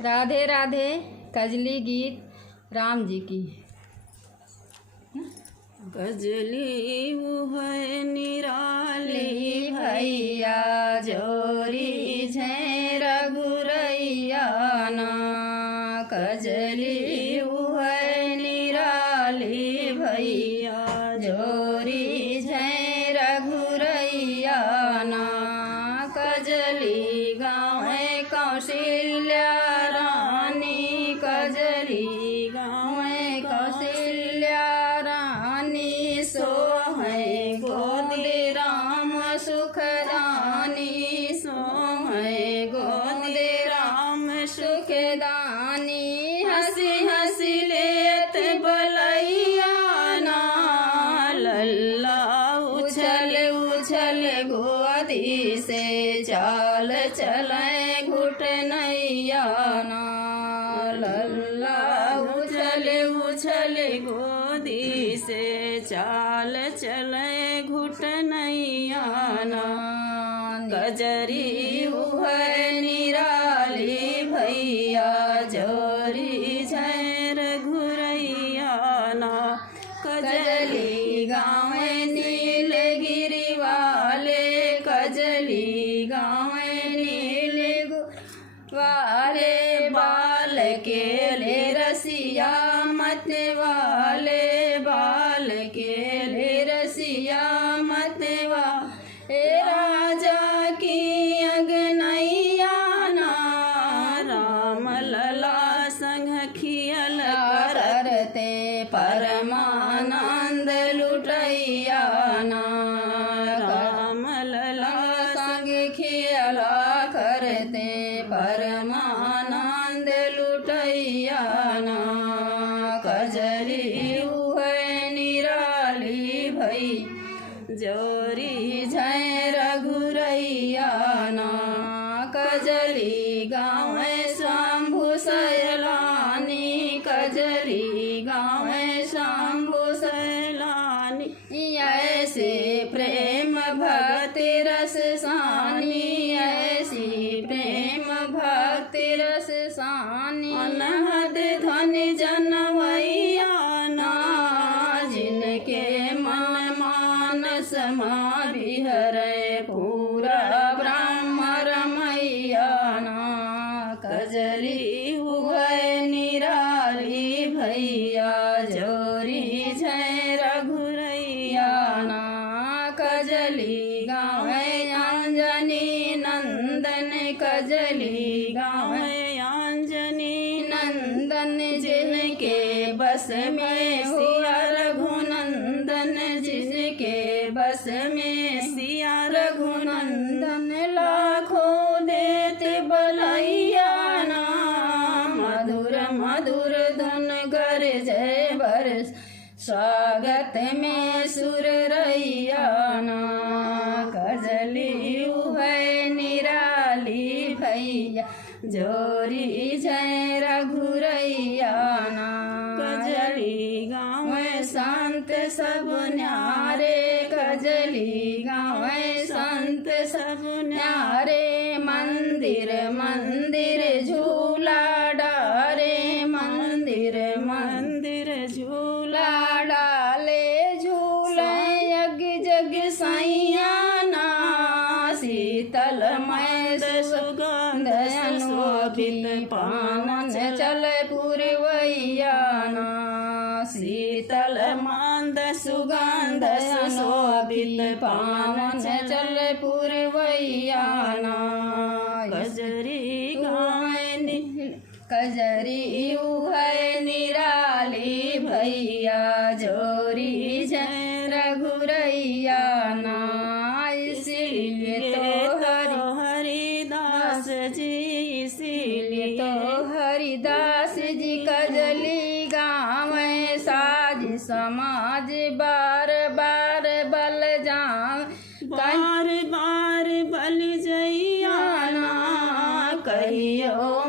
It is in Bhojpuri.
राधे राधे कजली गीत राम जी की। कजली है निराली भैया जोरी झे रघुरैया ना। कजली है निराली भैया जोरी झे रघुरैया ना। कजली गाँव है कौशल्या रानी। कजली गाँव है कौशल्या रानी। सो है गोद राम सुखदानी। सो है गोद राम सुखदानी। हंसी हंसी लेत बलैया ना। लल्ला उछल उछल गोदी से चाल चले घुटनैया ना। लल्ला उछल उछल गोदी से चाल चले घुटनैया ना। गजरी है निराली भैया जोरी झे रघुरैया ना। कजली गाँव नीलगिरी वाले। कजली गाँव नीलगिरी वाले। बाल के ले रसिया मत वाले। बाल के ले रसिया मत वाले। राजा की अगनैया ना। राम लला संग खियल करते परमानंद लुटैया ना। राम लला संग खियला करते परमानंद लुटैया ना। कजली है निराली भई जोरी झे रघुरैया ना। कजली गाँव शंभु सैलानी। कजली गाँव शंभु सैलानी। ऐसे प्रेम भक्ति रस सानी। ऐसी प्रेम भक्ति रस सानी। अनहद धन जनवैया ना। जिनके मन मानस माँ बिहरे पूरा ब्रह्म रमैया ना। कजली हुए निराली भैया जोरी झे रघुरैया ना। कजली गाँव अंजनी नंदन। कजली गाँव अंजनी नंदन। जिनके बस में हुआ रघुनंदन। जिसके बस में सिया रघुनंदन। लाखों देते बलैया ना। मधुर मधुर धुन गर जय बरस स्वागत में सुर रैया ना। कजली है निराली भैया जोरी झे रघुरैया ना। कजली गाँव संत सब न्यारे। कजली गाँव संत सब न्यारे। मंदिर मंदिर झूला डारे। मंदिर मंदिर झूला डाले। झूले यज्ञ जग सैया ना। शीतल मय सुगंध शोभित पान चल पुरवैया ना। शीतल मंद सुगंध शोभित पान चल पुरवैया ना। कजरी गाँव कजरी है निराली भैया जोरी झे रघुरैया ना। इसीलिए तो हरिदास जी। इसीलिए तो हरिदास जी कजली गाँव साज समाज बार बार बल जाम। बार बार बल जैया ना। कहियो